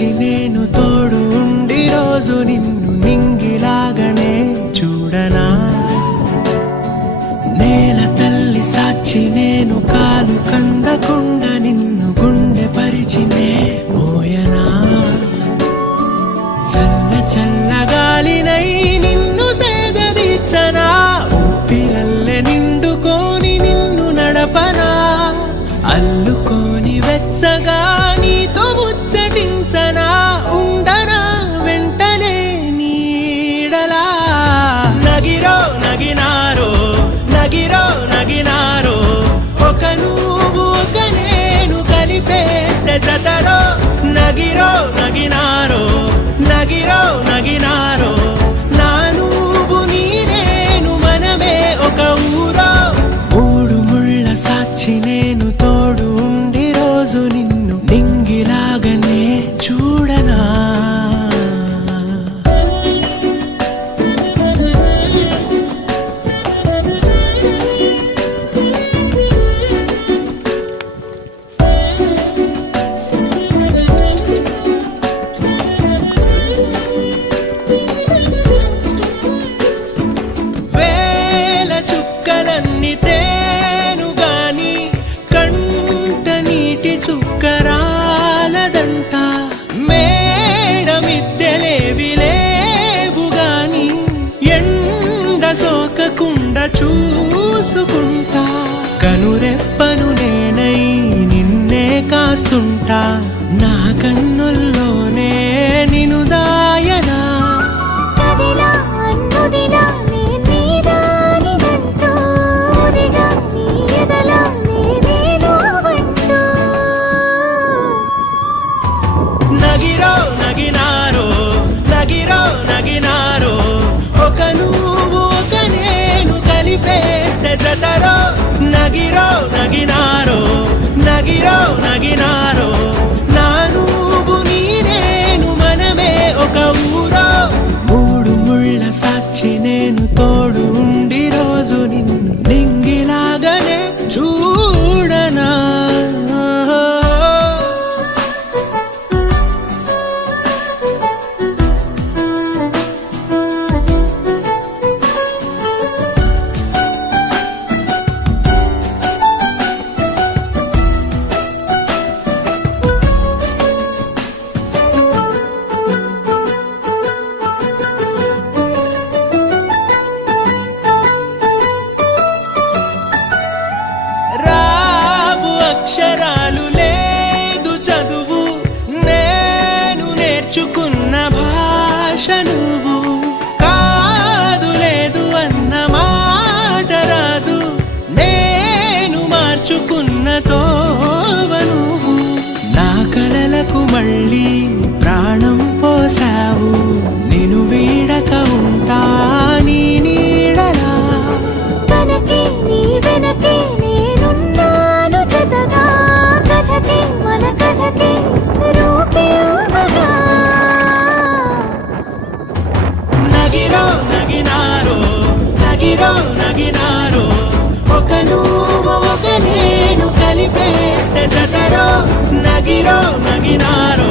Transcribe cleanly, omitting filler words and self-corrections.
సాక్షి నేను తోడు ఉండి రోజు నిన్ను నింగిలాగనే చూడనా నేల తల్లి సాక్షి నేను కాలు కందకుండా నిన్ను గుండె పరిచినే మోయనా చల్ల చల్లగాలినై నిన్ను సేదదీర్చనా ఊపిరల్లె నిండుకొని నిన్ను నడపనా అల్లుకొని వెచ్చగా నీతో ముచ్చటించనా ఉండనా వెంటనే నీడలా నగిరో నగినారో నగిరో నగినారో ఒక నువ్వు ఒక నేను కలిపేస్తే జతలో నగిరో నగినారో నగిరో నగినారో నా నువ్వు నీ నేను మనమే ఒక ఊరో మూడు ముళ్ళ సాక్షి నేను తోడు ఉండి రోజు నిన్ను నింగిలాగనే చూడనా వేల చుక్కలన్నీ తేను గాని కంట నీటి చుక్కరాలదంట మేడ మిద్దెలేవి లేవు గాని ఎండ సోకకుండా చూసుకుంటా కనురెప్పను నేనై నిన్నే కాస్తుంటా నా కన్నుల్లోనే నిను దాయనా కదిలా అన్నుదిలా నీ నీదానిదంటూ ఊదిగా నీ ఎదలా నేనేను వంటూ నగిరో నగినారో నగిరో నగినారో ఒక నువ్వు ఒక నేను కలిపేస్తే జతలో నగిరో నగినారో నగిరో నగినారో నా నువ్వు నీ నేను మనమే ఒక ఊరో మూడు ముళ్ళ సాక్షి నేను తోడు ఉండి రోజు నిన్ను నింగిలాగనే చూడనా రావు అక్షరాలు లేదు చదువు నేను నేర్చుకున్న భాష నువ్వు కాదు లేదు అన్న మాట రాదు నేను మార్చుకున్న తోవ నువ్వు నా కలలకు మళ్ళీ ప్రాణం పోసావు నేను వీడక ఉంటా నీ నీడలా కనకే నీ వెనకే నేనున్నాను జతగా కథకే మన కథకే రూపయోగగా నగిరో నగినారో నగిరో నగినారో ఒక నువ్వు ఒక నేను కలిపేస్తే జతలో నగిరో నగినారో